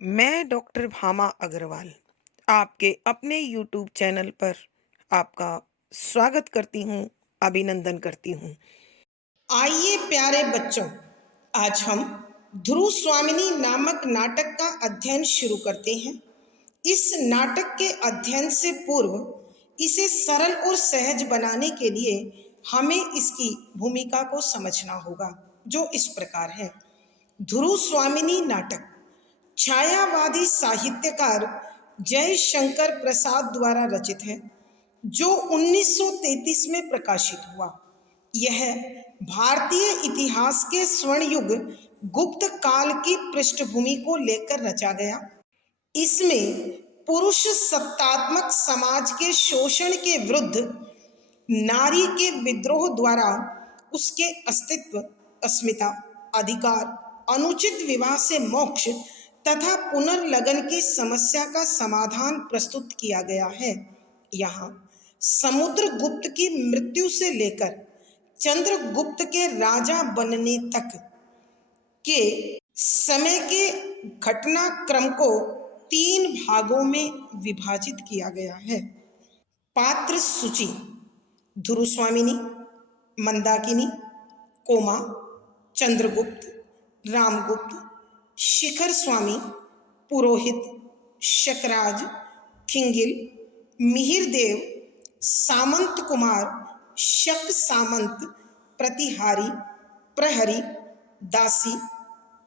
मैं डॉक्टर भामा अग्रवाल आपके अपने यूट्यूब चैनल पर आपका स्वागत करती हूँ, अभिनंदन करती हूँ। आइए प्यारे बच्चों, आज हम ध्रुव स्वामिनी नामक नाटक का अध्ययन शुरू करते हैं। इस नाटक के अध्ययन से पूर्व इसे सरल और सहज बनाने के लिए हमें इसकी भूमिका को समझना होगा, जो इस प्रकार है। ध्रुव स्वामिनी नाटक छायावादी साहित्यकार जयशंकर प्रसाद द्वारा रचित है, जो 1933 में प्रकाशित हुआ। यह भारतीय इतिहास के स्वर्ण युग गुप्त काल की पृष्ठभूमि को लेकर रचा गया। इसमें पुरुष सत्तात्मक समाज के शोषण के विरुद्ध नारी के विद्रोह द्वारा उसके अस्तित्व, अस्मिता, अधिकार, अनुचित विवाह से मोक्ष तथा पुनर्लगन की समस्या का समाधान प्रस्तुत किया गया है। यहाँ समुद्रगुप्त की मृत्यु से लेकर चंद्रगुप्त के राजा बनने तक के समय के घटनाक्रम को 3 भागों में विभाजित किया गया है। पात्र सूची: ध्रुव स्वामिनी, मंदाकिनी, कोमा, चंद्रगुप्त, रामगुप्त, शिखर स्वामी, पुरोहित, शकराज, खिंगिल, मिहिरदेव, सामंत कुमार, शक सामंत, प्रतिहारी, प्रहरी, दासी,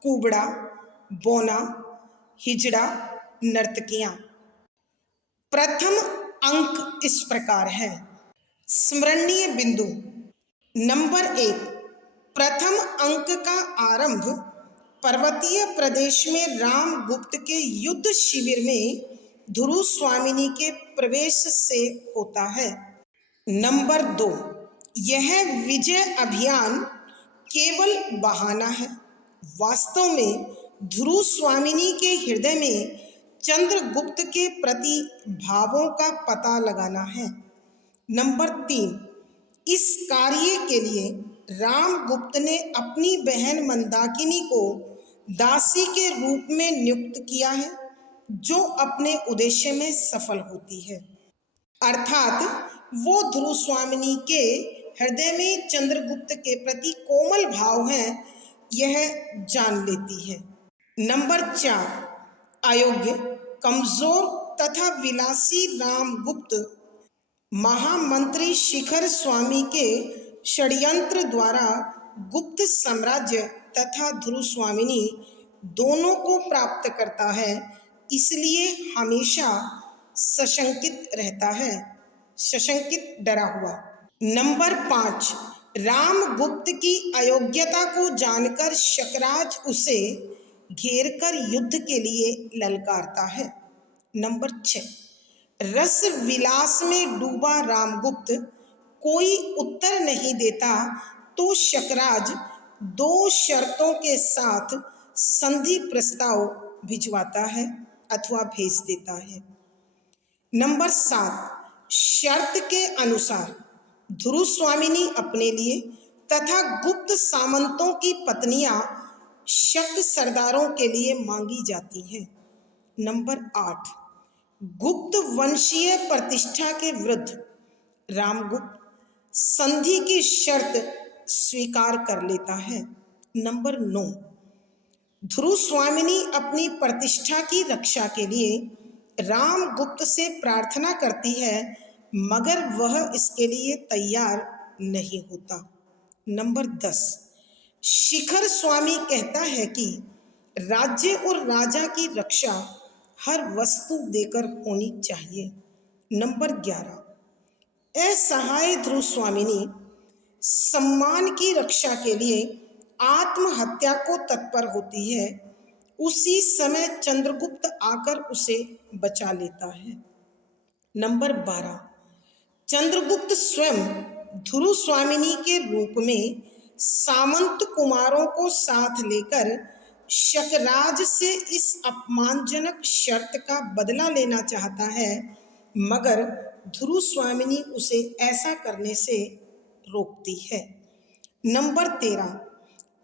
कुबड़ा, बोना, हिजड़ा, नर्तकियां। प्रथम अंक इस प्रकार है। स्मरणीय बिंदु: नंबर 1, प्रथम अंक का आरंभ पर्वतीय प्रदेश में रामगुप्त के युद्ध शिविर में ध्रुव स्वामिनी के प्रवेश से होता है। नंबर 2, यह विजय अभियान केवल बहाना है। वास्तव में ध्रुव स्वामिनी के हृदय में चंद्रगुप्त के प्रति भावों का पता लगाना है। नंबर 3, इस कार्य के लिए रामगुप्त ने अपनी बहन मंदाकिनी को दासी के रूप में नियुक्त किया है, जो अपने उद्देश्य में सफल होती है, अर्थात वो ध्रुव स्वामिनी के हृदय में चंद्रगुप्त के प्रति कोमल भाव हैं, यह जान लेती है। नंबर 4, अयोग्य, कमजोर तथा विलासी रामगुप्त महामंत्री शिखर स्वामी के षड्यंत्र द्वारा गुप्त साम्राज्य तथा ध्रुव स्वामिनी दोनों को प्राप्त करता है, इसलिए हमेशा सशंकित रहता है, सशंकित, डरा हुआ। नंबर 5, रामगुप्त की अयोग्यता को जानकर शकराज उसे घेरकर युद्ध के लिए ललकारता है। नंबर 6, रस विलास में डूबा रामगुप्त कोई उत्तर नहीं देता तो शकराज 2 शर्तों के साथ संधि प्रस्ताव भिजवाता है अथवा भेज देता है। नंबर 7, शर्त के अनुसार ध्रुव स्वामिनी अपने लिए तथा गुप्त सामंतों की पत्नियां शक सरदारों के लिए मांगी जाती हैं। नंबर 8, गुप्त वंशीय प्रतिष्ठा के विरुद्ध रामगुप्त संधि की शर्त स्वीकार कर लेता है। नंबर 9, ध्रुव स्वामिनी अपनी प्रतिष्ठा की रक्षा के लिए रामगुप्त से प्रार्थना करती है, मगर वह इसके लिए तैयार नहीं होता। नंबर 10, शिखर स्वामी कहता है कि राज्य और राजा की रक्षा हर वस्तु देकर होनी चाहिए। नंबर 11, असहाय ध्रुव स्वामिनी सम्मान की रक्षा के लिए आत्महत्या को तत्पर होती है। उसी समय चंद्रगुप्त आकर उसे बचा लेता है। नंबर 12, चंद्रगुप्त स्वयं ध्रुव स्वामिनी के रूप में सामंत कुमारों को साथ लेकर शकराज से इस अपमानजनक शर्त का बदला लेना चाहता है, मगर ध्रुव स्वामिनी उसे ऐसा करने से रोकती है। नंबर 13,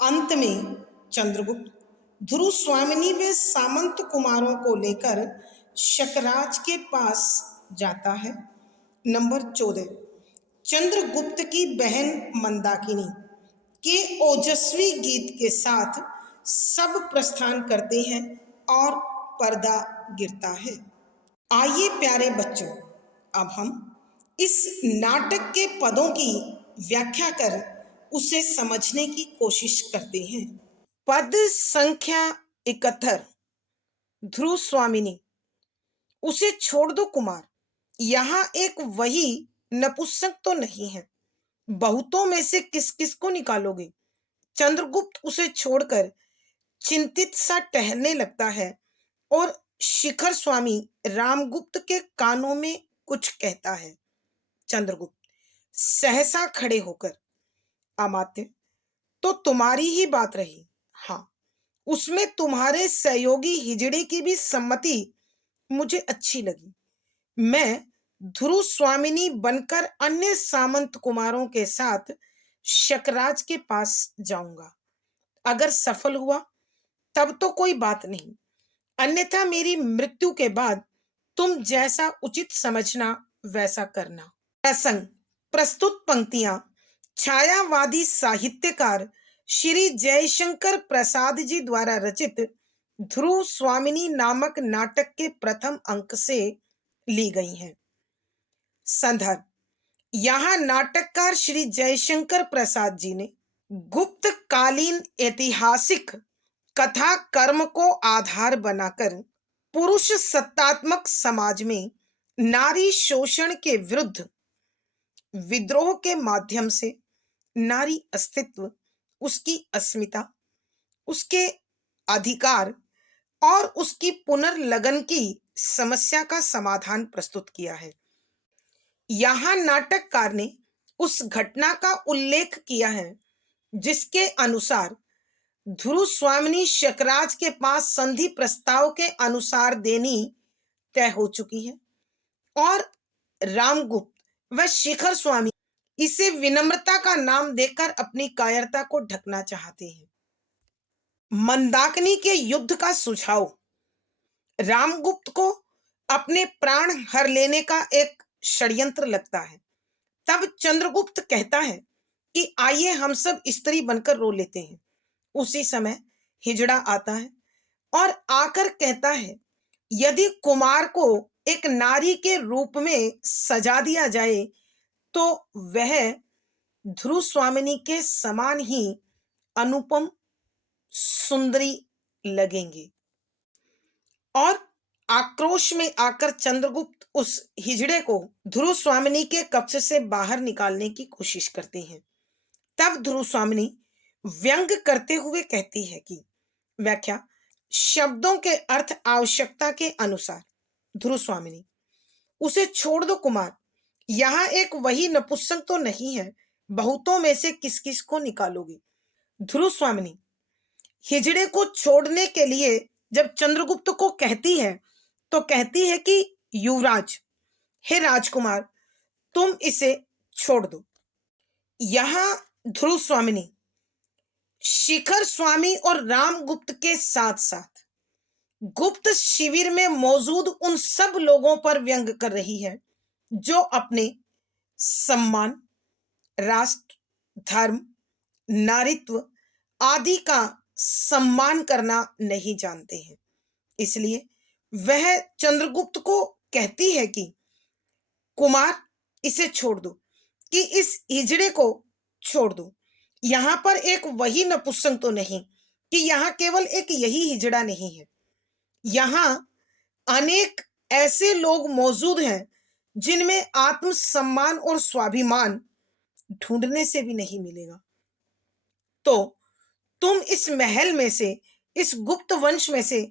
अंत में चंद्रगुप्त ध्रुव स्वामिनी व सामंत कुमारों को लेकर शकराज के पास जाता है। नंबर 14, चंद्रगुप्त की बहन मंदाकिनी के ओजस्वी गीत के साथ सब प्रस्थान करते हैं और पर्दा गिरता है। आइए प्यारे बच्चों, अब हम इस नाटक के पदों की व्याख्या कर उसे समझने की कोशिश करते हैं। पद संख्या 71, ध्रुव स्वामिनी। उसे छोड़ दो कुमार। यहाँ एक वही नपुंसक तो नहीं है, बहुतों में से किस किस को निकालोगे। चंद्रगुप्त उसे छोड़कर चिंतित सा टहलने लगता है और शिखर स्वामी रामगुप्त के कानों में कुछ कहता है। चंद्रगुप्त सहसा खड़े होकर, अमात्य, तो तुम्हारी ही बात रही। हाँ, उसमें तुम्हारे सहयोगी हिजड़े की भी सम्मति मुझे अच्छी लगी। मैं ध्रुव स्वामिनी बनकर अन्य सामंत कुमारों के साथ शकराज के पास जाऊंगा। अगर सफल हुआ तब तो कोई बात नहीं, अन्यथा मेरी मृत्यु के बाद तुम जैसा उचित समझना वैसा करना। प्रसंग, प्रस्तुत पंक्तियां छायावादी साहित्यकार श्री जयशंकर प्रसाद जी द्वारा रचित ध्रुव स्वामिनी नामक नाटक के प्रथम अंक से ली गई हैं। संदर्भ, यहाँ नाटककार श्री जयशंकर प्रसाद जी ने गुप्त कालीन ऐतिहासिक कथा कर्म को आधार बनाकर पुरुष सत्तात्मक समाज में नारी शोषण के विरुद्ध विद्रोह के माध्यम से नारी अस्तित्व, उसकी अस्मिता, उसके अधिकार और उसकी पुनर्लगन की समस्या का समाधान प्रस्तुत किया है। यहाँ नाटककार ने उस घटना का उल्लेख किया है जिसके अनुसार ध्रुव स्वामिनी शकराज के पास संधि प्रस्ताव के अनुसार देनी तय हो चुकी है और रामगुप्त व शिखर स्वामी इसे विनम्रता का नाम देकर अपनी कायरता को ढकना चाहते हैं। मंदाकिनी के युद्ध का सुझाव रामगुप्त को अपने प्राण हर लेने का एक षड्यंत्र लगता है। तब चंद्रगुप्त कहता है कि आइए हम सब स्त्री बनकर रो लेते हैं। उसी समय हिजड़ा आता है और आकर कहता है, यदि कुमार को एक नारी के रूप में सजा दिया जाए तो वह ध्रुव स्वामिनी के समान ही अनुपम सुंदरी लगेंगे। और आक्रोश में आकर चंद्रगुप्त उस हिजड़े को ध्रुव स्वामिनी के कक्ष से बाहर निकालने की कोशिश करते हैं। तब ध्रुव स्वामिनी व्यंग करते हुए कहती है कि व्याख्या, शब्दों के अर्थ आवश्यकता के अनुसार। ध्रुव स्वामिनी, उसे छोड़ दो कुमार। यहाँ एक वही नपुंसक तो नहीं है, बहुतों में से किस किस को निकालोगे। ध्रुव स्वामिनी हिजड़े को छोड़ने के लिए जब चंद्रगुप्त को कहती है तो कहती है कि युवराज, हे राजकुमार, तुम इसे छोड़ दो। यहाँ ध्रुव स्वामिनी शिखर स्वामी और रामगुप्त के साथ साथ गुप्त शिविर में मौजूद उन सब लोगों पर व्यंग कर रही है जो अपने सम्मान, राष्ट्र, धर्म, नारीत्व आदि का सम्मान करना नहीं जानते हैं। इसलिए वह चंद्रगुप्त को कहती है कि कुमार, इसे छोड़ दो, कि इस हिजड़े को छोड़ दो। यहाँ पर एक वही नपुंसक तो नहीं कि यहाँ केवल एक यही हिजड़ा नहीं है, यहाँ अनेक ऐसे लोग मौजूद हैं जिनमें आत्मसम्मान और स्वाभिमान ढूंढने से भी नहीं मिलेगा। तो तुम इस महल में से, इस गुप्त वंश में से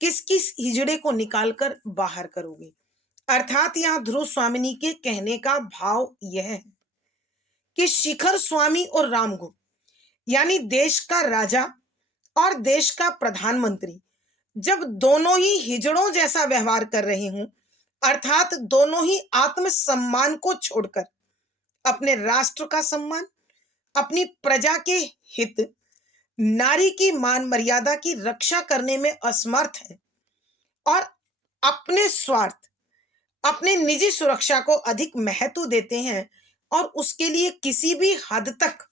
किस किस हिजड़े को निकालकर बाहर करोगे। अर्थात यहाँ ध्रुव स्वामिनी के कहने का भाव यह है कि शिखर स्वामी और रामगुप्त यानी देश का राजा और देश का प्रधानमंत्री जब दोनों ही हिजड़ों जैसा व्यवहार कर रहे हों, अर्थात दोनों ही आत्मसम्मान को छोड़कर अपने राष्ट्र का सम्मान, अपनी प्रजा के हित, नारी की मान मर्यादा की रक्षा करने में असमर्थ हैं और अपने स्वार्थ, अपने निजी सुरक्षा को अधिक महत्व देते हैं और उसके लिए किसी भी हद तक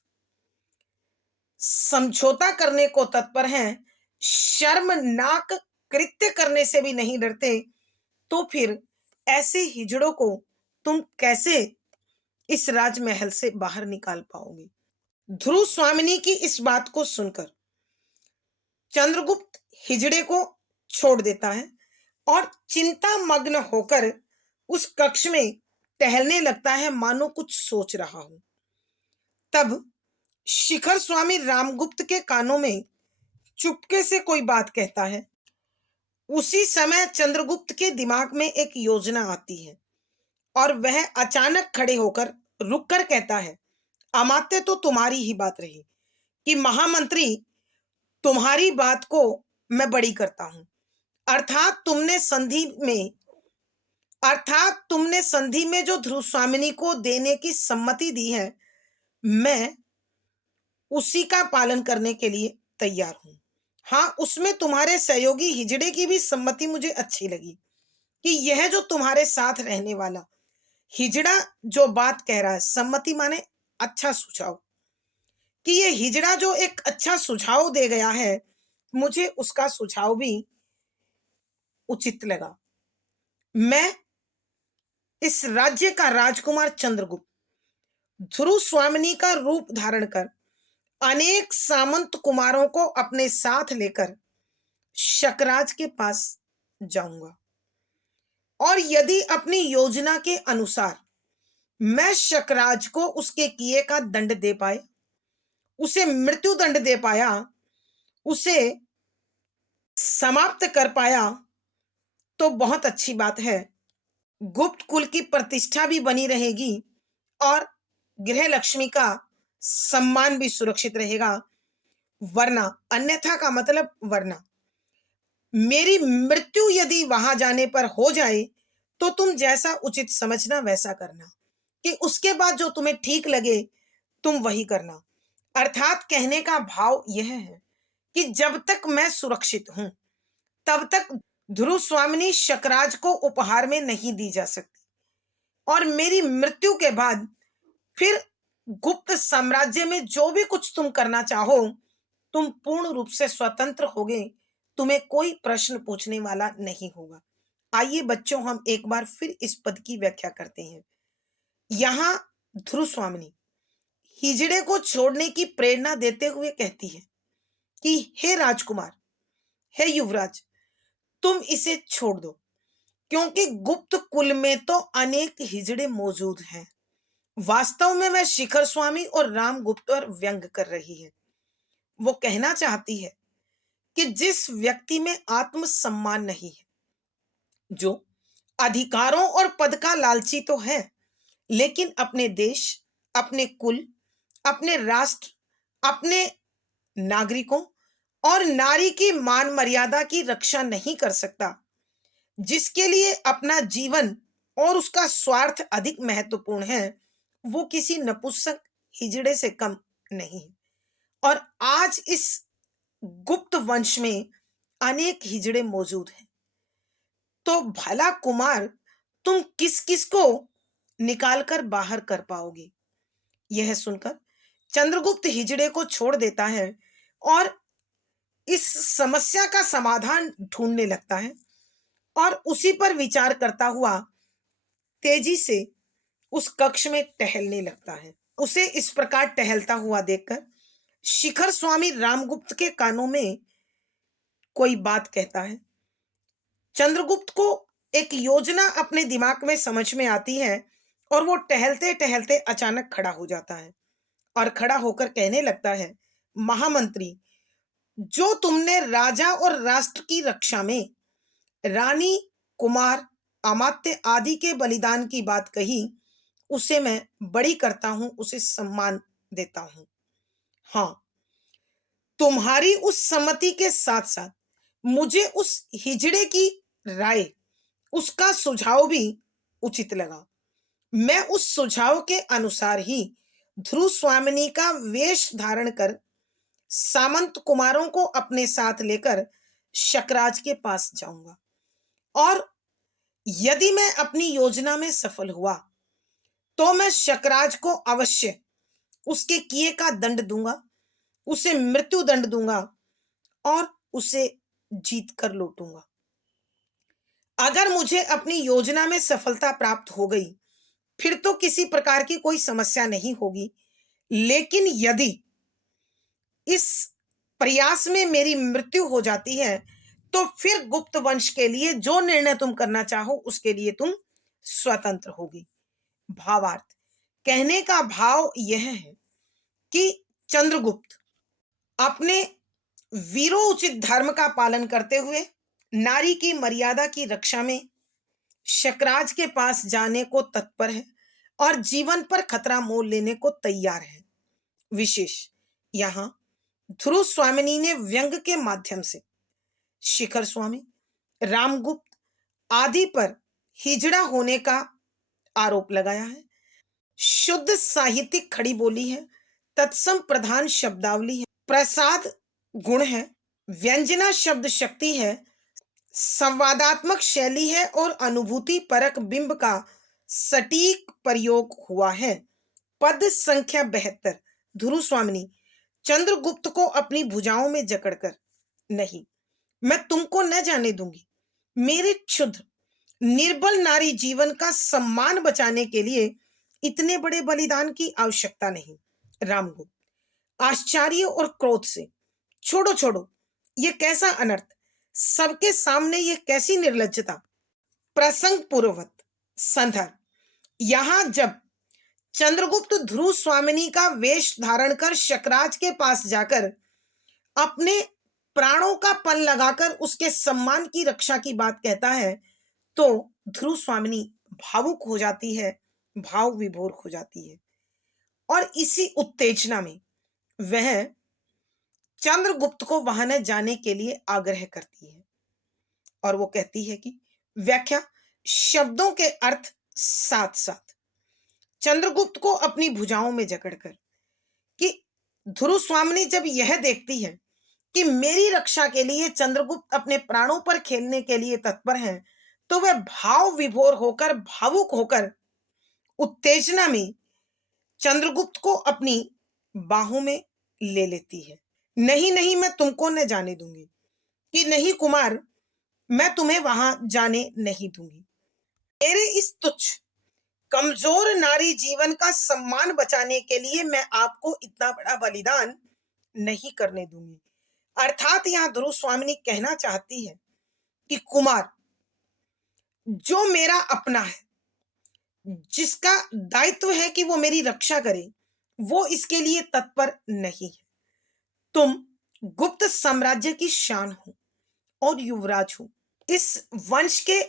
समझौता करने को तत्पर हैं, शर्मनाक कृत्य करने से भी नहीं डरते, तो फिर ऐसे हिजड़ों को तुम कैसे इस राजमहल से बाहर निकाल पाओगे? ध्रुव स्वामिनी की इस बात को सुनकर चंद्रगुप्त हिजड़े को छोड़ देता है और चिंता मग्न होकर उस कक्ष में टहलने लगता है, मानो कुछ सोच रहा हो। तब शिखर स्वामी रामगुप्त के कानों में चुपके से कोई बात कहता है। उसी समय चंद्रगुप्त के दिमाग में एक योजना आती है और वह अचानक खड़े होकर रुककर कहता है, अमात्य तो तुम्हारी ही बात रही कि महामंत्री, तुम्हारी बात को मैं बड़ी करता हूं। अर्थात तुमने संधि में तुमने संधि में जो ध्रुव स्वामिनी को देने की सम्मति दी है, मैं उसी का पालन करने के लिए तैयार हूं। हाँ, उसमें तुम्हारे सहयोगी हिजड़े की भी सम्मति मुझे अच्छी लगी कि यह जो तुम्हारे साथ रहने वाला हिजड़ा जो बात कह रहा है, सम्मति माने अच्छा सुझाव, कि ये हिजड़ा जो एक अच्छा सुझाव दे गया है, मुझे उसका सुझाव भी उचित लगा। मैं इस राज्य का राजकुमार चंद्रगुप्त ध्रुव स्वामिनी का रूप धारण कर अनेक सामंत कुमारों को अपने साथ लेकर शकराज के पास जाऊंगा और यदि अपनी योजना के अनुसार मैं शकराज को उसके किए का दंड दे पाए, उसे मृत्यु दंड दे पाया, उसे समाप्त कर पाया, तो बहुत अच्छी बात है। गुप्त कुल की प्रतिष्ठा भी बनी रहेगी और गृह लक्ष्मी का सम्मान भी सुरक्षित रहेगा। वरना, अन्यथा का मतलब वरना, मेरी मृत्यु यदि वहां जाने पर हो जाए तो तुम जैसा उचित समझना वैसा करना, कि उसके बाद जो तुम्हें ठीक लगे तुम वही करना। अर्थात कहने का भाव यह है कि जब तक मैं सुरक्षित हूं तब तक ध्रुव स्वामिनी शकराज को उपहार में नहीं दी जा सकती और मेरी मृत्यु के बाद फिर गुप्त साम्राज्य में जो भी कुछ तुम करना चाहो, तुम पूर्ण रूप से स्वतंत्र होगे, तुम्हें कोई प्रश्न पूछने वाला नहीं होगा। आइए बच्चों, हम एक बार फिर इस पद की व्याख्या करते हैं। यहां ध्रुव स्वामिनी हिजड़े को छोड़ने की प्रेरणा देते हुए कहती है कि हे राजकुमार, हे युवराज, तुम इसे छोड़ दो, क्योंकि गुप्त कुल में तो अनेक हिजड़े मौजूद हैं। वास्तव में वह शिखर स्वामी और रामगुप्त पर व्यंग कर रही है। वो कहना चाहती है कि जिस व्यक्ति में आत्मसम्मान नहीं है, जो अधिकारों और पद का लालची तो है, लेकिन अपने देश, अपने कुल, अपने राष्ट्र, अपने नागरिकों और नारी की मान मर्यादा की रक्षा नहीं कर सकता, जिसके लिए अपना जीवन और उसका स्वार्थ अधिक महत्वपूर्ण है, वो किसी नपुंसक हिजड़े से कम नहीं है। और आज इस गुप्त वंश में अनेक हिजड़े मौजूद हैं, तो भला कुमार, तुम किस किस को निकालकर बाहर कर पाओगे? यह सुनकर चंद्रगुप्त हिजड़े को छोड़ देता है और इस समस्या का समाधान ढूंढने लगता है और उसी पर विचार करता हुआ तेजी से उस कक्ष में टहलने लगता है। उसे इस प्रकार टहलता हुआ देखकर शिखर स्वामी रामगुप्त के कानों में कोई बात कहता है। चंद्रगुप्त को एक योजना अपने दिमाग में समझ में आती है और वो टहलते टहलते अचानक खड़ा हो जाता है और खड़ा होकर कहने लगता है, महामंत्री, जो तुमने राजा और राष्ट्र की रक्षा में रानी, कुमार, अमात्य आदि के बलिदान की बात कही, उसे मैं बड़ी करता हूं, उसे सम्मान देता हूं। हाँ, तुम्हारी उस सम्मति के साथ साथ मुझे उस हिजड़े की राय, उसका सुझाव भी उचित लगा। मैं उस सुझाव के अनुसार ही ध्रुव स्वामिनी का वेश धारण कर सामंत कुमारों को अपने साथ लेकर शकराज के पास जाऊंगा और यदि मैं अपनी योजना में सफल हुआ तो मैं शकराज को अवश्य उसके किए का दंड दूंगा, उसे मृत्यु दंड दूंगा और उसे जीत कर लौटूंगा। अगर मुझे अपनी योजना में सफलता प्राप्त हो गई फिर तो किसी प्रकार की कोई समस्या नहीं होगी, लेकिन यदि इस प्रयास में मेरी मृत्यु हो जाती है तो फिर गुप्त वंश के लिए जो निर्णय तुम करना चाहो उसके लिए तुम स्वतंत्र होगी। भावार्थ, कहने का भाव यह है कि चंद्रगुप्त अपने वीरोचित धर्म का पालन करते हुए नारी की मर्यादा की रक्षा में शकराज के पास जाने को तत्पर है और जीवन पर खतरा मोल लेने को तैयार है। विशेष यहाँ ध्रुव स्वामिनी ने व्यंग के माध्यम से शिखर स्वामी, रामगुप्त आदि पर हिजड़ा होने का आरोप लगाया है। शुद्ध साहित्यिक खड़ी बोली है, तत्सम प्रधान शब्दावली है, प्रसाद गुण है, व्यंजना शब्द शक्ति है, संवादात्मक शैली है और अनुभूति परक बिंब का सटीक प्रयोग हुआ है। पद संख्या 72। ध्रुव स्वामिनी चंद्रगुप्त को अपनी भुजाओं में जकड़कर, नहीं, मैं तुमको न जाने दूंगी। मेरे क्षुद्र निर्बल नारी जीवन का सम्मान बचाने के लिए इतने बड़े बलिदान की आवश्यकता नहीं। रामगुप्त आश्चर्य और क्रोध से, छोड़ो छोड़ो, ये कैसा अनर्थ, सबके सामने ये कैसी निर्लज्जता। प्रसंग पूर्ववत संदर्भ, यहां जब चंद्रगुप्त ध्रुव स्वामिनी का वेश धारण कर शकराज के पास जाकर अपने प्राणों का पन लगाकर उसके सम्मान की रक्षा की बात कहता है तो ध्रुव स्वामिनी भावुक हो जाती है, भाव विभोर हो जाती है और इसी उत्तेजना में वह चंद्रगुप्त को वहां न जाने के लिए आग्रह करती है और वो कहती है कि व्याख्या, शब्दों के अर्थ साथ साथ चंद्रगुप्त को अपनी भुजाओं में जकड़कर कि ध्रुव स्वामिनी जब यह देखती है कि मेरी रक्षा के लिए चंद्रगुप्त अपने प्राणों पर खेलने के लिए तत्पर हैं, तो वह भाव विभोर होकर, भावुक होकर उत्तेजना में चंद्रगुप्त को अपनी बाहों में ले लेती है। नहीं नहीं, मैं तुमको न जाने दूंगी, कि नहीं कुमार, मैं तुम्हें वहां जाने नहीं दूंगी। मेरे इस तुच्छ कमजोर नारी जीवन का सम्मान बचाने के लिए मैं आपको इतना बड़ा बलिदान नहीं करने दूंगी। अर्थात यहां ध्रुव स्वामिनी कहना चाहती है कि कुमार जो मेरा अपना है, जिसका दायित्व है कि वो मेरी रक्षा करे, वो इसके लिए तत्पर नहीं है। तुम गुप्त साम्राज्य की शान हो और युवराज हो, इस वंश के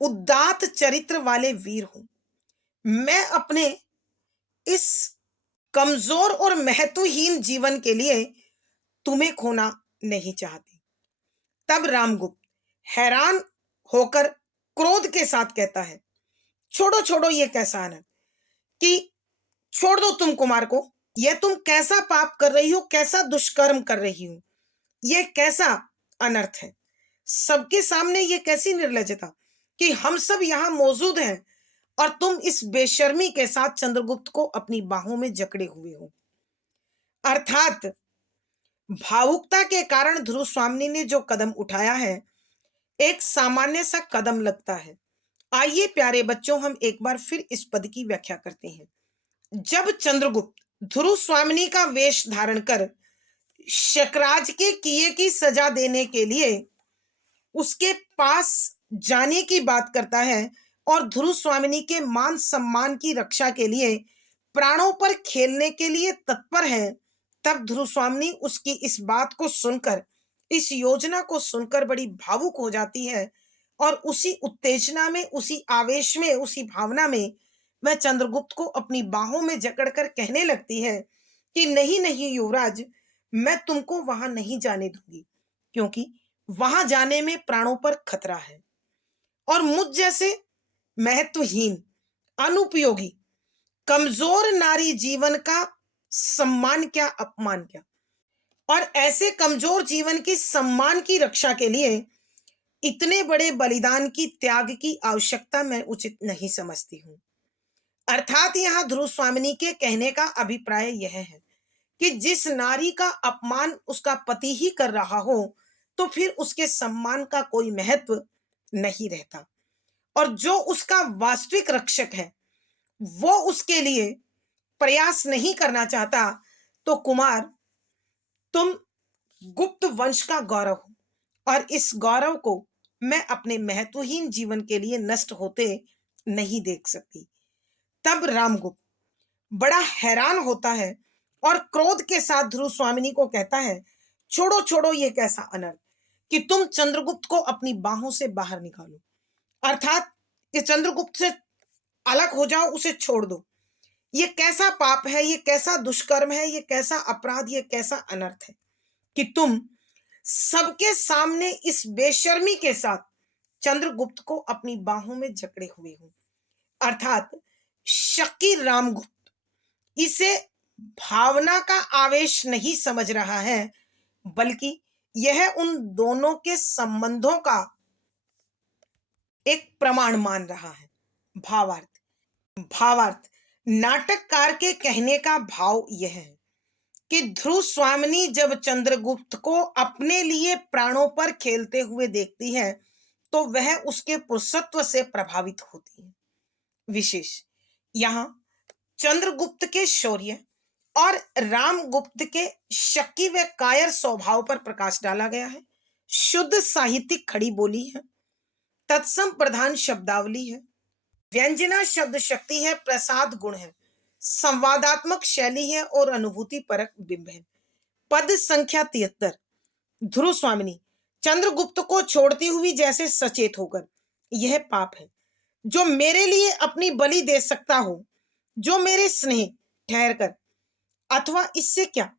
उदात्त चरित्र वाले वीर हो। मैं अपने इस कमजोर और महत्वहीन जीवन के लिए तुम्हें खोना नहीं चाहती। तब रामगुप्त हैरान होकर क्रोध के साथ कहता है, छोड़ो छोड़ो, ये कैसा अनर्थ, कि छोड़ दो तुम कुमार को, यह तुम कैसा पाप कर रही हो, कैसा दुष्कर्म कर रही हो, यह कैसा अनर्थ है। सबके सामने ये कैसी निर्लजता कि हम सब यहां मौजूद हैं और तुम इस बेशर्मी के साथ चंद्रगुप्त को अपनी बाहों में जकड़े हुए हो। अर्थात भावुकता के कारण ध्रुव स्वामिनी ने जो कदम उठाया है एक सामान्य सा कदम लगता है। आइए प्यारे बच्चों, हम एक बार फिर इस पद की व्याख्या करते हैं। जब चंद्रगुप्त ध्रुव स्वामिनी का वेश धारण कर शकराज के किए की सजा देने के लिए उसके पास जाने की बात करता है और ध्रुव स्वामिनी के मान सम्मान की रक्षा के लिए प्राणों पर खेलने के लिए तत्पर है, तब ध्रुव स्वामिनी उसकी इस बात को सुनकर, इस योजना को सुनकर बड़ी भावुक हो जाती है और उसी उत्तेजना में, उसी आवेश में, उसी भावना में वह चंद्रगुप्त को अपनी बाहों में जकड़कर कहने लगती है कि नहीं नहीं युवराज, मैं तुमको वहां नहीं जाने दूंगी, क्योंकि वहां जाने में प्राणों पर खतरा है और मुझ जैसे महत्वहीन, अनुपयोगी, कमजोर नारी जीवन का सम्मान क्या, अपमान क्या, और ऐसे कमजोर जीवन की सम्मान की रक्षा के लिए इतने बड़े बलिदान की त्याग की आवश्यकता मैं उचित नहीं समझती हूँ। अर्थात यहाँ ध्रुव स्वामिनी के कहने का अभिप्राय यह है कि जिस नारी का अपमान उसका पति ही कर रहा हो, तो फिर उसके सम्मान का कोई महत्व नहीं रहता। और जो उसका वास्तविक रक्षक है, वो उसके लिए प्रयास नहीं करना चाहता, तो कुमार, तुम गुप्त वंश का गौरव हो और इस गौरव को मैं अपने महत्वहीन जीवन के लिए नष्ट होते नहीं देख सकती। तब रामगुप्त बड़ा हैरान होता है और क्रोध के साथ ध्रुव स्वामिनी को कहता है, छोड़ो छोड़ो, ये कैसा अनर्थ कि तुम चंद्रगुप्त को अपनी बाहों से बाहर निकालो। अर्थात ये चंद्रगुप्त से अलग हो जाओ, उसे छोड़ दो। ये कैसा पाप है, ये कैसा दुष्कर्म है, ये कैसा अपराध, ये कैसा अनर्थ है कि तुम सबके सामने इस बेशर्मी के साथ चंद्रगुप्त को अपनी बाहों में जकड़े हुए हो। अर्थात शकी रामगुप्त इसे भावना का आवेश नहीं समझ रहा है, बल्कि यह उन दोनों के संबंधों का एक प्रमाण मान रहा है। भावार्थ नाटककार के कहने का भाव यह है कि ध्रुव स्वामिनी जब चंद्रगुप्त को अपने लिए प्राणों पर खेलते हुए देखती है, तो वह उसके पुरुषत्व से प्रभावित होती है। विशेष यहाँ चंद्रगुप्त के शौर्य और रामगुप्त के शकी व कायर स्वभाव पर प्रकाश डाला गया है। शुद्ध साहित्यिक खड़ी बोली है, तत्सम प्रधान शब्दावली है, व्यंजना शब्द शक्ति है, प्रसाद गुण है, संवादात्मक शैली है और अनुभूति परक बिंब है। पद संख्या 73। ध्रुव स्वामिनी चंद्रगुप्त को छोड़ती हुई जैसे सचेत होकर, यह पाप है जो मेरे लिए अपनी बलि दे सकता हो, जो मेरे स्नेह ठहर कर, अथवा इससे क्या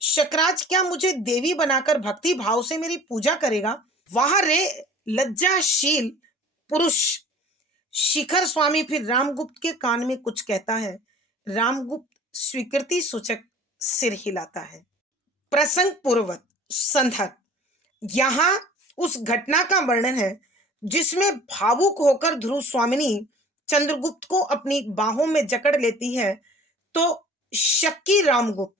शकराज क्या मुझे देवी बनाकर भक्ति भाव से मेरी पूजा करेगा। वहां रे लज्जाशील पुरुष। शिखर स्वामी फिर रामगुप्त के कान में कुछ कहता है। रामगुप्त स्वीकृति सूचक सिर हिलाता है। प्रसंग पूर्वक संदर्भ यहां उस घटना का वर्णन है जिसमें भावुक होकर ध्रुव स्वामिनी चंद्रगुप्त को अपनी बाहों में जकड़ लेती है, तो शक्की रामगुप्त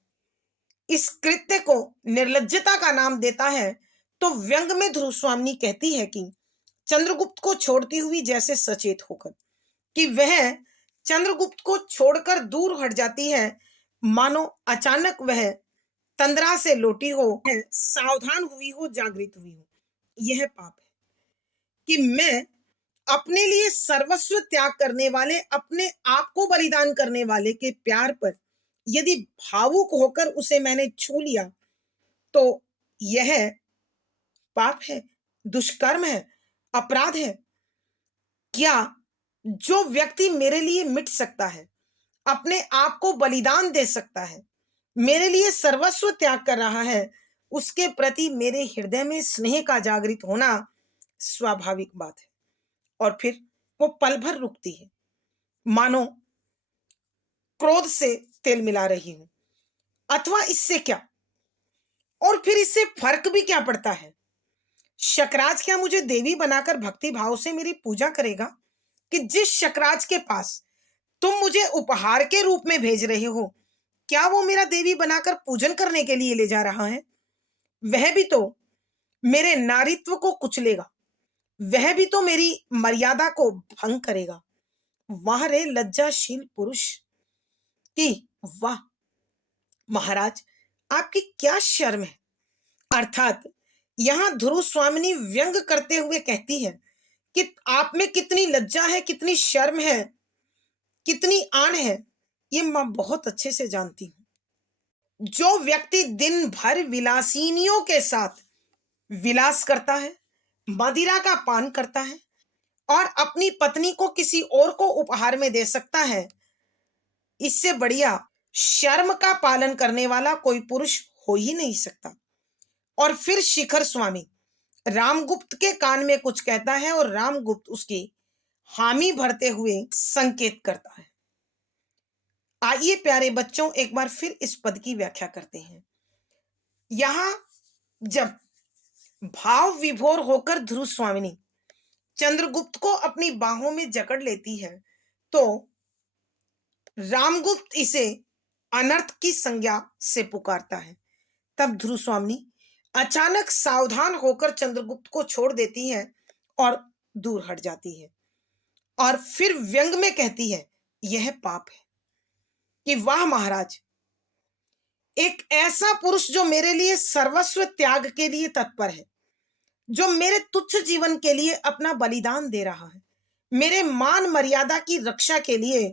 इस कृत्य को निर्लज्जता का नाम देता है। तो व्यंग में ध्रुव स्वामिनी कहती है कि चंद्रगुप्त को छोड़ती हुई जैसे सचेत होकर, कि वह चंद्रगुप्त को छोड़कर दूर हट जाती है, मानो अचानक वह तंद्रा से लौटी हो, सावधान हुई हो, जागृत हुई हो। यह पाप है कि मैं अपने लिए सर्वस्व त्याग करने वाले, अपने आप को बलिदान करने वाले के प्यार पर यदि भावुक होकर उसे मैंने छू लिया, तो यह पाप है, दुष्कर्म है, अपराध है। क्या जो व्यक्ति मेरे लिए मिट सकता है, अपने आप को बलिदान दे सकता है, मेरे लिए सर्वस्व त्याग कर रहा है, उसके प्रति मेरे हृदय में स्नेह का जागृत होना स्वाभाविक बात है। और फिर वो पल भर रुकती है, मानो क्रोध से तेल मिला रही हूं, अथवा इससे क्या, और फिर इससे फर्क भी क्या पड़ता है। शकराज क्या मुझे देवी बनाकर भक्ति भाव से मेरी पूजा करेगा, कि जिस शकराज के पास तुम मुझे उपहार के रूप में भेज रहे हो, क्या वो मेरा देवी बनाकर पूजन करने के लिए ले जा रहा है। वह भी तो मेरे नारीत्व को कुचलेगा, वह भी तो मेरी मर्यादा को भंग करेगा। वाह रे लज्जाशील पुरुष, कि वाह महाराज, आपकी क्या शर्म है। अर्थात यहां ध्रुव स्वामिनी व्यंग करते हुए कहती है कि आप में कितनी लज्जा है, कितनी शर्म है, कितनी आन है, ये मैं बहुत अच्छे से जानती हूं। जो व्यक्ति दिन भर विलासिनियों के साथ विलास करता है, मदिरा का पान करता है और अपनी पत्नी को किसी और को उपहार में दे सकता है, इससे बढ़िया शर्म का पालन करने वाला कोई पुरुष हो ही नहीं सकता। और फिर शिखर स्वामी रामगुप्त के कान में कुछ कहता है और रामगुप्त उसकी हामी भरते हुए संकेत करता है। आइए प्यारे बच्चों, एक बार फिर इस पद की व्याख्या करते हैं। यहाँ जब भाव विभोर होकर ध्रुव स्वामिनी चंद्रगुप्त को अपनी बाहों में जकड़ लेती है, तो रामगुप्त इसे अनर्थ की संज्ञा से पुकारता है। तब ध्रुव स्वामिनी अचानक सावधान होकर चंद्रगुप्त को छोड़ देती है और दूर हट जाती है, और फिर व्यंग में कहती है, यह पाप है कि वाह महाराज, एक ऐसा पुरुष जो मेरे लिए सर्वस्व त्याग के लिए तत्पर है, जो मेरे तुच्छ जीवन के लिए अपना बलिदान दे रहा है, मेरे मान मर्यादा की रक्षा के लिए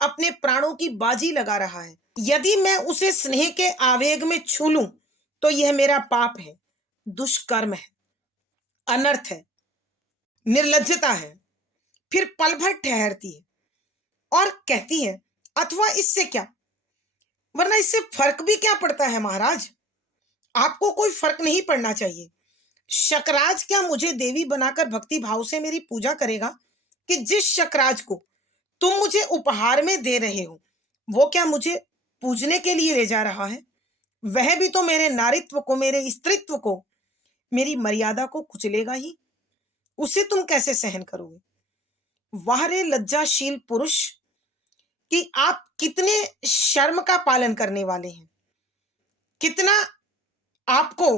अपने प्राणों की बाजी लगा रहा है, यदि मैं उसे स्नेह के आवेग में छू लूं तो यह मेरा पाप है, दुष्कर्म है, अनर्थ है, निर्लज्जता है। फिर पल भर ठहरती है और कहती है, अथवा इससे क्या, वरना इससे फर्क भी क्या पड़ता है महाराज, आपको कोई फर्क नहीं पड़ना चाहिए। शकराज क्या मुझे देवी बनाकर भक्ति भाव से मेरी पूजा करेगा, कि जिस शकराज को तुम मुझे उपहार में दे रहे हो वो क्या मुझे पूजने के लिए ले जा रहा है? वह भी तो मेरे नारित्व को, मेरे स्त्रीत्व को, मेरी मर्यादा को कुचलेगा ही। उसे तुम कैसे सहन करोगे? वाह रे लज्जाशील पुरुष, कि आप कितने शर्म का पालन करने वाले हैं, कितना आपको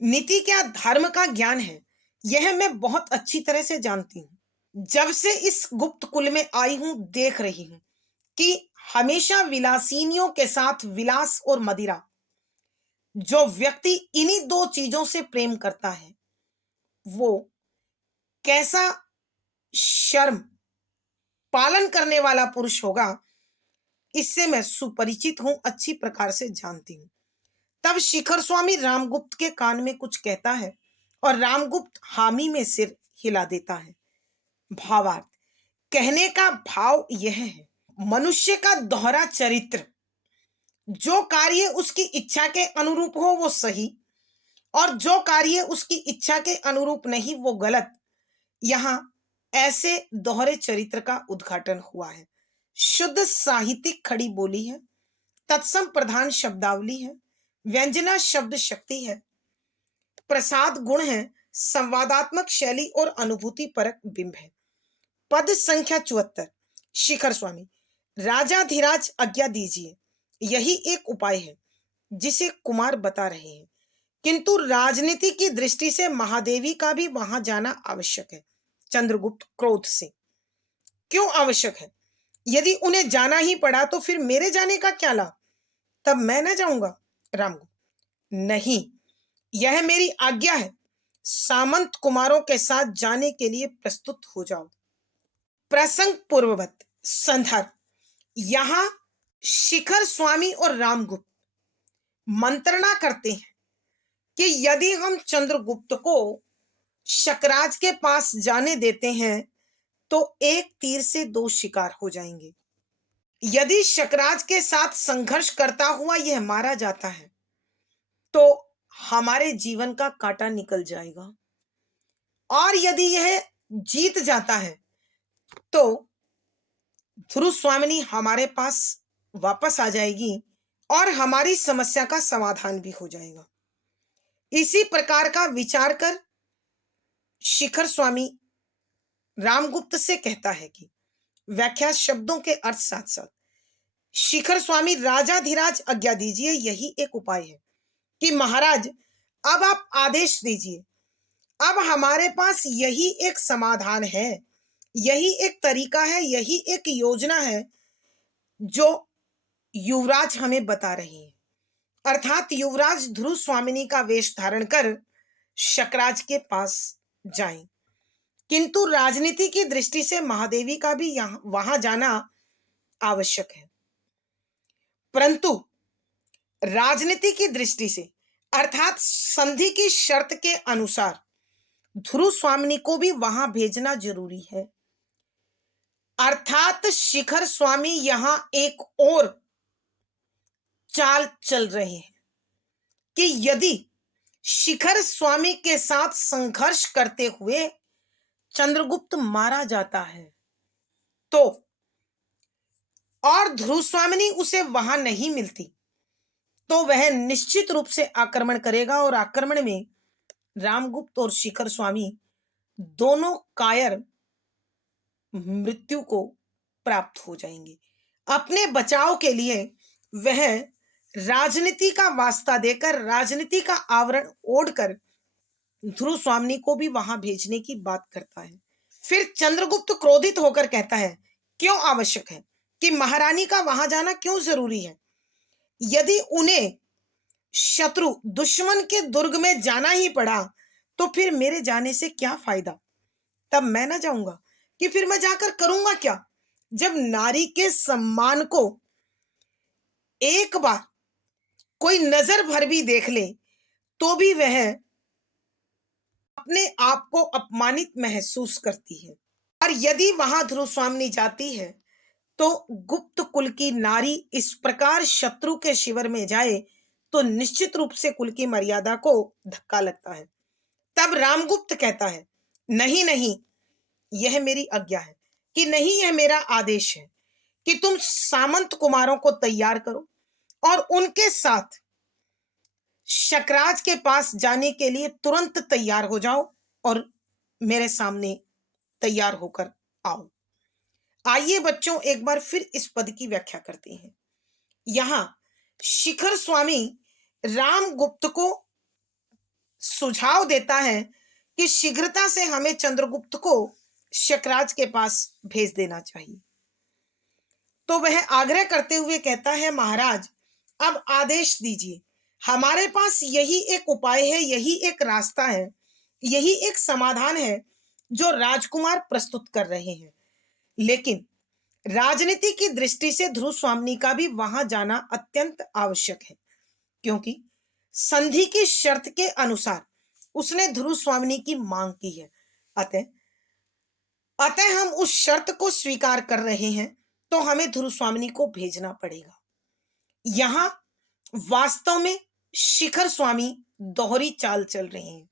नीति क्या धर्म का ज्ञान है, यह मैं बहुत अच्छी तरह से जानती हूं। जब से इस गुप्त कुल में आई हूं देख रही हूं कि हमेशा विलासिनियों के साथ विलास और मदिरा, जो व्यक्ति इन्हीं दो चीजों से प्रेम करता है वो कैसा शर्म पालन करने वाला पुरुष होगा, इससे मैं सुपरिचित हूं, अच्छी प्रकार से जानती हूं। तब शिखर स्वामी रामगुप्त के कान में कुछ कहता है और रामगुप्त हामी में सिर हिला देता है। भावार्थ, कहने का भाव यह है, मनुष्य का दोहरा चरित्र, जो कार्य उसकी इच्छा के अनुरूप हो वो सही, और जो कार्य उसकी इच्छा के अनुरूप नहीं वो गलत। यहाँ ऐसे दोहरे चरित्र का उद्घाटन हुआ है। शुद्ध साहित्यिक खड़ी बोली है, तत्सम प्रधान शब्दावली है, व्यंजना शब्द शक्ति है, प्रसाद गुण है, संवादात्मक शैली और अनुभूति परक बिंब है। पद संख्या 74। शिखर स्वामी, राजाधिराज आज्ञा दीजिए, यही एक उपाय है जिसे कुमार बता रहे हैं, किंतु राजनीति की दृष्टि से महादेवी का भी वहां जाना आवश्यक है। चंद्रगुप्त क्रोध से, क्यों आवश्यक है? यदि उन्हें जाना ही पड़ा तो फिर मेरे जाने का क्या लाभ, तब मैं न जाऊंगा। रामगुप्त, नहीं, यह मेरी आज्ञा है, सामंत कुमारों के साथ जाने के लिए प्रस्तुत हो जाओ। प्रसंग पूर्ववत संदर्भ, यहां शिखर स्वामी और रामगुप्त मंत्रणा करते हैं कि यदि हम चंद्रगुप्त को शकराज के पास जाने देते हैं तो एक तीर से दो शिकार हो जाएंगे। यदि शकराज के साथ संघर्ष करता हुआ यह मारा जाता है तो हमारे जीवन का कांटा निकल जाएगा, और यदि यह जीत जाता है तो ध्रुव स्वामिनी हमारे पास वापस आ जाएगी और हमारी समस्या का समाधान भी हो जाएगा। इसी प्रकार का विचार कर शिखर स्वामी रामगुप्त से कहता है कि व्याख्या शब्दों के अर्थ साथ साथ, शिखर स्वामी, राजाधिराज आज्ञा दीजिए, यही एक उपाय है कि महाराज अब आप आदेश दीजिए, अब हमारे पास यही एक समाधान है, यही एक तरीका है, यही एक योजना है जो युवराज हमें बता रहे हैं। अर्थात युवराज ध्रुव स्वामिनी का वेश धारण कर शकराज के पास जाएं, किंतु राजनीति की दृष्टि से महादेवी का भी वहां जाना आवश्यक है। परंतु राजनीति की दृष्टि से अर्थात संधि की शर्त के अनुसार ध्रुव स्वामिनी को भी वहां भेजना जरूरी है। अर्थात शिखर स्वामी यहां एक और चाल चल रहे हैं कि यदि शिखर स्वामी के साथ संघर्ष करते हुए चंद्रगुप्त मारा जाता है तो, और ध्रुव स्वामिनी उसे वहां नहीं मिलती, तो वह निश्चित रूप से आक्रमण करेगा और आक्रमण में रामगुप्त और शिखर स्वामी दोनों कायर मृत्यु को प्राप्त हो जाएंगे। अपने बचाव के लिए वह राजनीति का वास्ता देकर, राजनीति का आवरण ओढ़कर ध्रुव स्वामी को भी वहां भेजने की बात करता है। फिर चंद्रगुप्त क्रोधित होकर कहता है, क्यों आवश्यक है कि महारानी का वहां जाना क्यों जरूरी है? यदि उन्हें शत्रु दुश्मन के दुर्ग में जाना ही पड़ा तो फिर मेरे जाने से क्या फायदा? तब मैं ना जाऊंगा कि फिर मैं जाकर करूंगा क्या? जब नारी के सम्मान को एक बार कोई नजर भर भी देख ले तो भी वह अपने आप को अपमानित महसूस करती है। और यदि वहां ध्रुव स्वामी जाती है तो गुप्त कुल की नारी इस प्रकार शत्रु के शिविर में जाए तो निश्चित रूप से कुल की मर्यादा को धक्का लगता है। तब रामगुप्त कहता है, नहीं नहीं, यह मेरी आज्ञा है, कि नहीं, यह मेरा आदेश है कि तुम सामंत कुमारों को तैयार करो और उनके साथ शकराज के पास जाने के लिए तुरंत तैयार हो जाओ और मेरे सामने तैयार होकर आओ। आइए बच्चों, एक बार फिर इस पद की व्याख्या करते हैं। यहां शिखर स्वामी रामगुप्त को सुझाव देता है कि शीघ्रता से हमें चंद्रगुप्त को शकराज के पास भेज देना चाहिए। तो वह आग्रह करते हुए कहता है, महाराज अब आदेश दीजिए, हमारे पास यही एक उपाय है, यही एक रास्ता है, यही एक समाधान है जो राजकुमार प्रस्तुत कर रहे हैं। लेकिन राजनीति की दृष्टि से ध्रुव स्वामी का भी वहां जाना अत्यंत आवश्यक है, क्योंकि संधि की शर्त के अनुसार उसने ध्रुव स्वामी की मांग की है। अतः हम उस शर्त को स्वीकार कर रहे हैं तो हमें ध्रुव स्वामी को भेजना पड़ेगा। यहां वास्तव में शिखर स्वामी दोहरी चाल चल रहे हैं।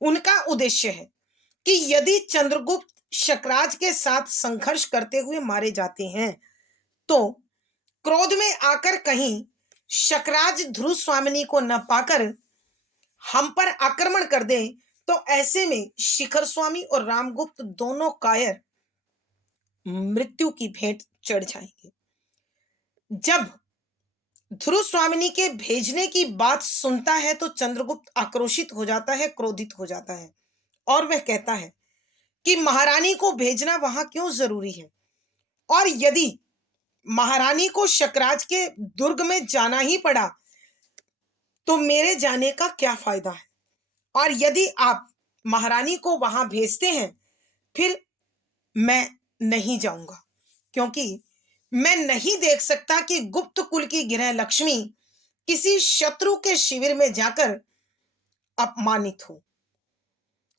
उनका उद्देश्य है कि यदि चंद्रगुप्त शकराज के साथ संघर्ष करते हुए मारे जाते हैं तो क्रोध में आकर कहीं शकराज ध्रुव स्वामी को न पाकर हम पर आक्रमण कर दें तो ऐसे में शिखर स्वामी और रामगुप्त दोनों कायर मृत्यु की भेंट चढ़ जाएंगे। जब ध्रुव स्वामी के भेजने की बात सुनता है तो चंद्रगुप्त आक्रोशित हो जाता है, क्रोधित हो जाता है और वह कहता है कि महारानी को भेजना वहां क्यों जरूरी है, और यदि महारानी को शकराज के दुर्ग में जाना ही पड़ा तो मेरे जाने का क्या फायदा है? और यदि आप महारानी को वहां भेजते हैं फिर मैं नहीं जाऊंगा, क्योंकि मैं नहीं देख सकता कि गुप्त कुल की गृह लक्ष्मी किसी शत्रु के शिविर में जाकर अपमानित हो,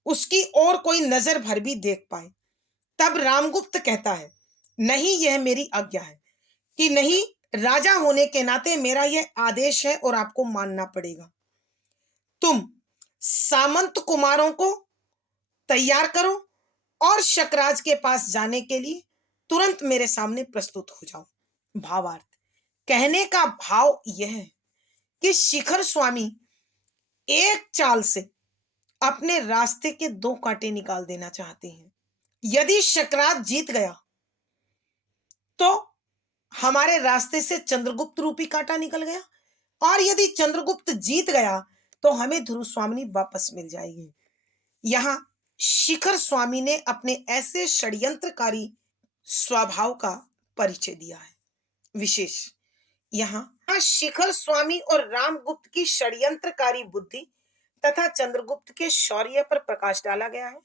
उसकी और कोई नजर भर भी देख पाए। तब रामगुप्त कहता है, नहीं, यह मेरी आज्ञा है, कि नहीं, राजा होने के नाते मेरा यह आदेश है और आपको मानना पड़ेगा। तुम सामंत कुमारों को तैयार करो और शकराज के पास जाने के लिए तुरंत मेरे सामने प्रस्तुत हो जाओ। भावार्थ, कहने का भाव यह है कि शिखर स्वामी एक चाल से अपने रास्ते के दो कांटे निकाल देना चाहते हैं। यदि शकराज जीत गया तो हमारे रास्ते से चंद्रगुप्त रूपी कांटा निकल गया, और यदि चंद्रगुप्त जीत गया तो हमें ध्रुव स्वामी वापस मिल जाएगी। यहां शिखर स्वामी ने अपने ऐसे षड्यंत्रकारी स्वभाव का परिचय दिया है। विशेष यहां शिखर स्वामी और रामगुप्त की षड्यंत्रकारी बुद्धि तथा चंद्रगुप्त के शौर्य पर प्रकाश डाला गया है।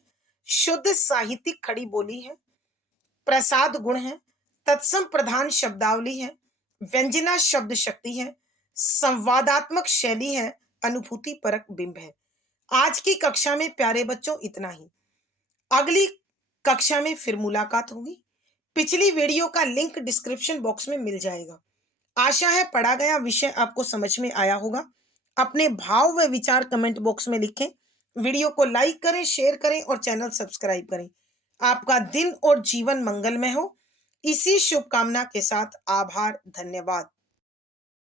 शुद्ध साहित्यिक खड़ी बोली है, प्रसाद गुण है, तत्सम प्रधान शब्दावली है, व्यंजना शब्द शक्ति है, संवादात्मक शैली है, अनुभूति परक बिंब है। आज की कक्षा में प्यारे बच्चों इतना ही। अगली कक्षा में फिर मुलाकात होगी। पिछली वीडियो का लिंक डिस्क्रिप्शन बॉक्स में मिल जाएगा। आशा है पढ़ा गया विषय आपको समझ में आया होगा। अपने भाव व विचार कमेंट बॉक्स में लिखें। वीडियो को लाइक करें, शेयर करें और चैनल सब्सक्राइब करें। आपका दिन और जीवन मंगलमय हो, इसी शुभकामना के साथ आभार, धन्यवाद।